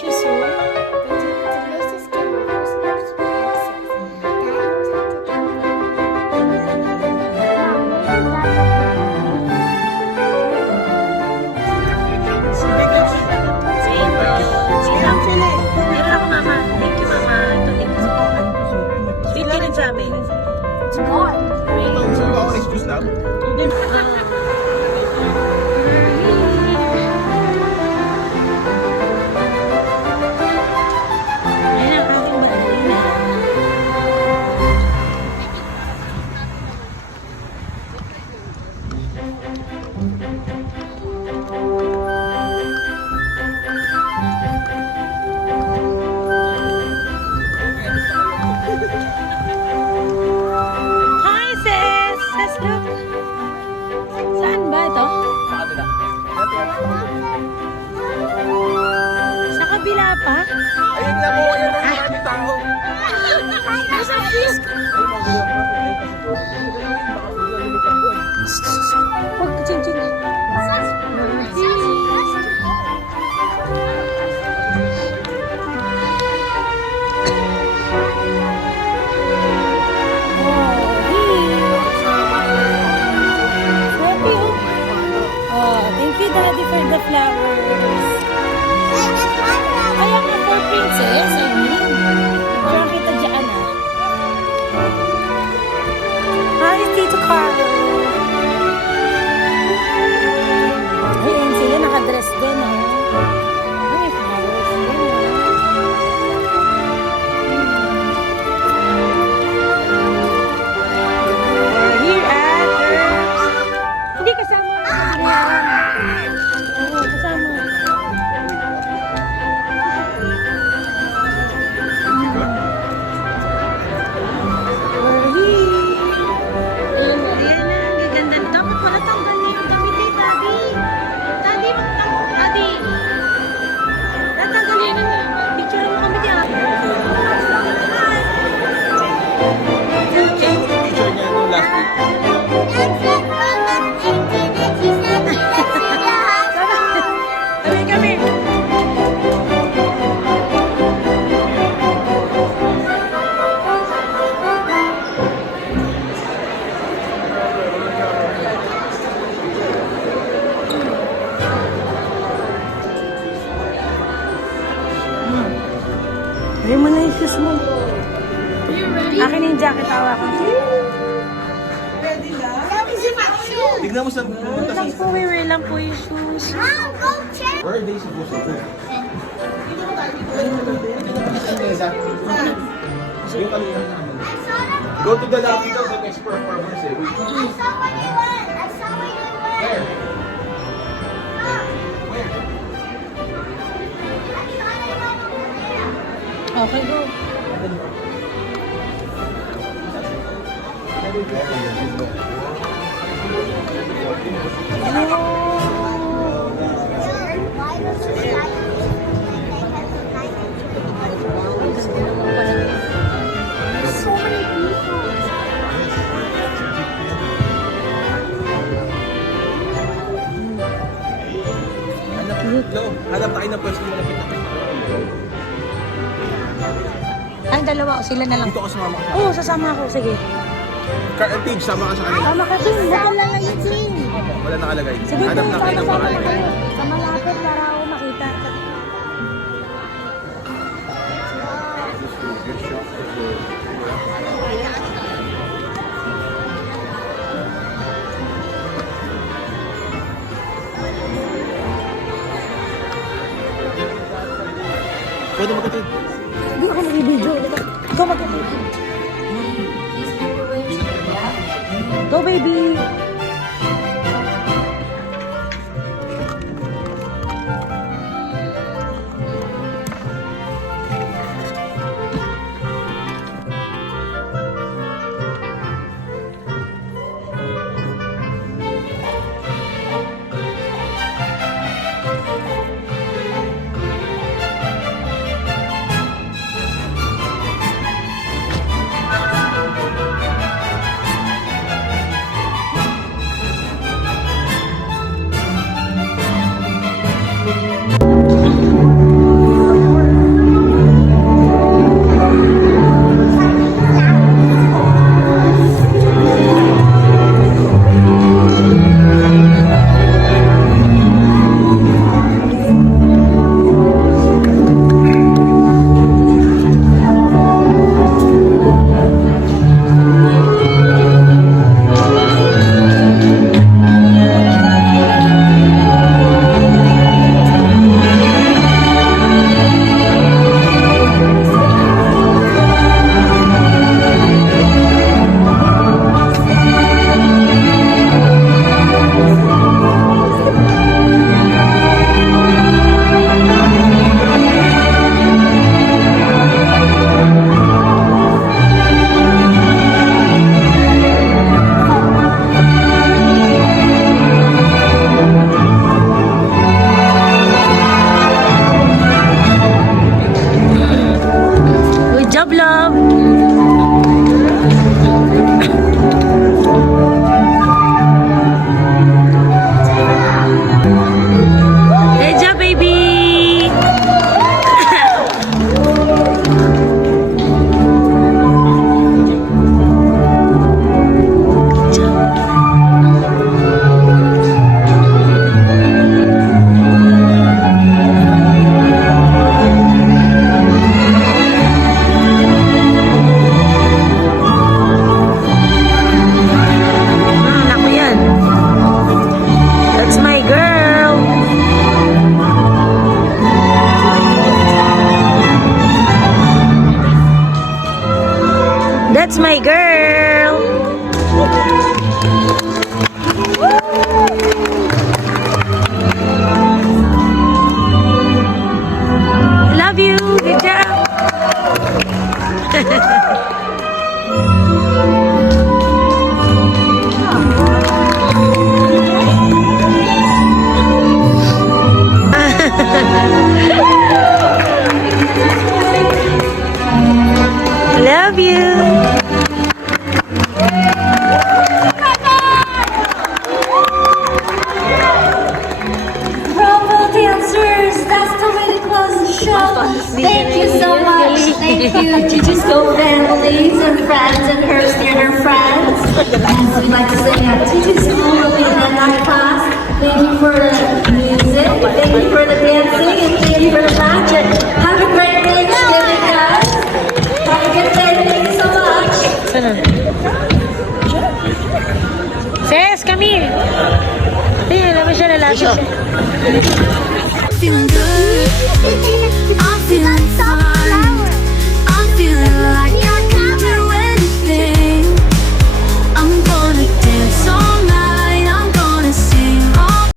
delicious, oh. Delicious game of first knows Dad knows how to do Meron ako, Mama. Thank you, Mama. Ito, thank you sa kuhan. Sweet ka rin sa amin. It's gone. So, orange juice lang? Ayan ang ating ballerina. Hi, sis! Sis, look! Saan ba ito? Sa kabila. Sa kabila pa? Ayun na po, ayun na maraming tao. There's a fish. Huwag, ching, ching. Thank you, Daddy, for the flowers. Kaya nga for princess, I mean. Parang kita dyan, ah. Hi, Tito Carlo. Ayun, sila nakadress din, ah. Ay, may flowers din, We're here at Herbs. Hindi kasama. Oo, kasama. We're here. Ayan na, ang gaganda. Dapat pala tanggal niya yung damit eh, Daddy. Daddy, magtanggal. Daddy. Natanggal niya na. Picture mo kami dyan. Picture niya nung last week. Kami, kami. Bili mo na yung shoes mo. Akin yung jacket, awa ko. Tignan mo sa pumunta sa... Wear lang po yung shoes. Mom, go check. Where are they supposed to go? Yung kanina namin. I saw them. Go to the lobby daw, the next performance eh. Wait. I saw where you went. I saw where you went. Where? Where? I saw them right over there. Okay, go. Why does the sky There's so many people. Hanap tayo ng pwesto malapit na pwesto. Ay, dalawa. Sila na lang. Dito ka sumama ka. Oo, sasama ako. Sige. Car and Tige, sama ka sa kanila. Tama ka din. Bukal lang na yun, Ting. Wala nakalagay. Sige, Hanap Ting. na kayo ng Sama-sama pangalan. na kayo. Sa malapit para ako makita. Pwede magkatid. Hindi ako mag-video. Ikaw mag-video. Go, baby. Love you. Bravo, dancers! That's the way to close the show. Thank you so much. Thank you, Jujutsu families and friends and Herbs Theater friends. As we like to say, Jujutsu will be in that class. Thank you for the music, thank you for the dancing, and thank you for the magic. Have a great Thanksgiving, guys. Have a good day. Thank you so much. Ses, come here. Tingnan naman siya, lalapit siya. Feeling good.